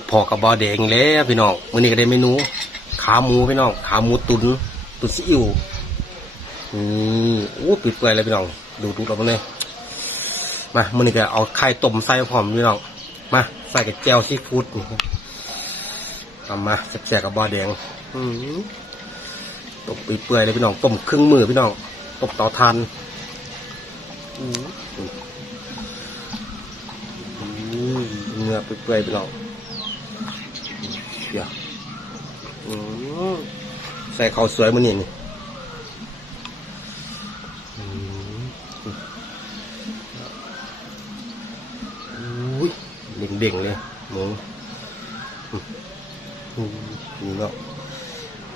บพอกับบอแดงแล้วพี่น้องมื้อนี้ก็ได้เมนูขาหมูพี่น้องขาหมูตุนตุนซีอิ๊วอืมโอ้ปิดเปื่อยเลยพี่น้องดูดูเราไปเลยมามื้อนี้ก็เอาไข่ต้มใส่พร้อมพี่น้องมาใส่กับแจ่วซีฟู้ดทำมาแซ่บๆกับบอแดงอืมต้มเปื่อยเลยพี่น้องต้มครึ่งมือพี่น้องต้มเตาทานอืมอืมเนื้อเปื่อยๆพี่น้อง เดี๋ยวใส่ข้าวสวยมันนี่นี่อืมอุ้ยเด้งๆเลยหมูนี่เนาะ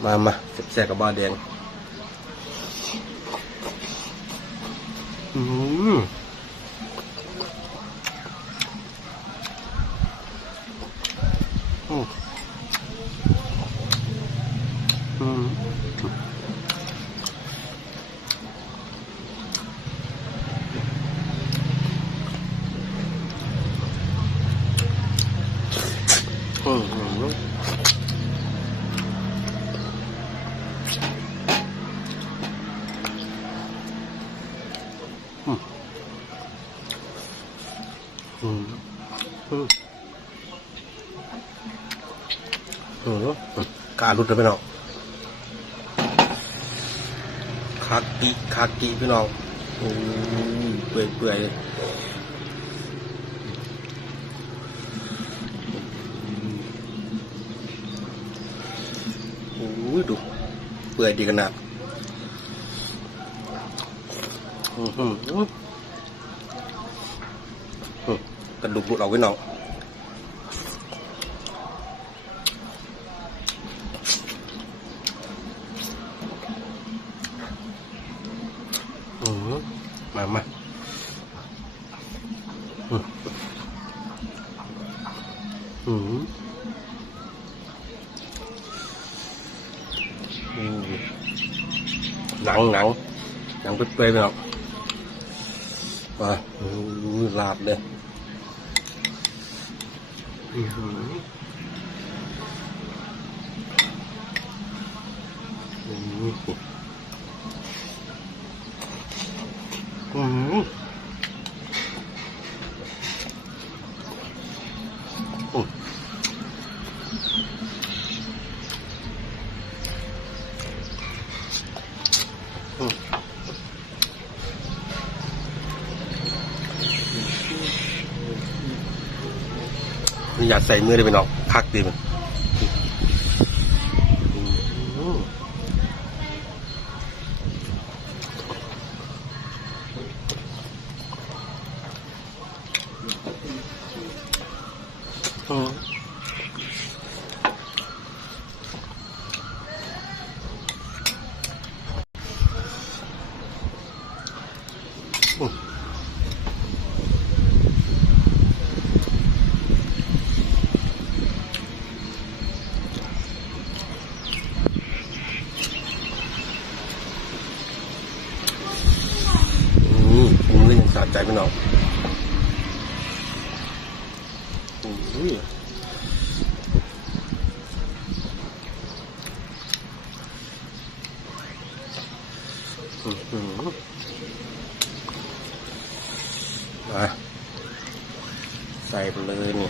มามาแซ่บๆกับบ้าแดงอืมอืมอืมอืมอืม อืมอืมอืมกาลุดเลยพี่น้องคากิคากิพี่น้องโอ้ยเปื่อยเปื่อยเลยโอ้ยดู เปื่อยดีขนาดอืมอืมอืมอืม กระดูกบุดเอาไว้น้องอืมมามาอืมอืมอืมหนังหนังหนังเปื่อยๆไปหรอก và lạp đây Thank you. อยากใส่มือได้ไปน้องพักดีมันอืมาใจไม่นอกมาใส่ไปเลยนี่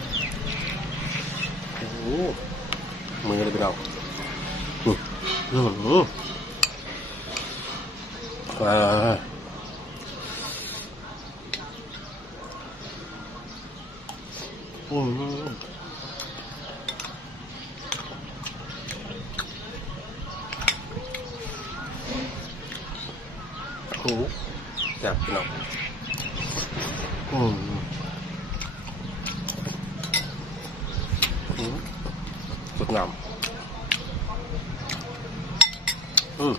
โอ้โหมือเลยไปนอกนี่อืมอ่า ôi khổ dạ cái nào khổ ừ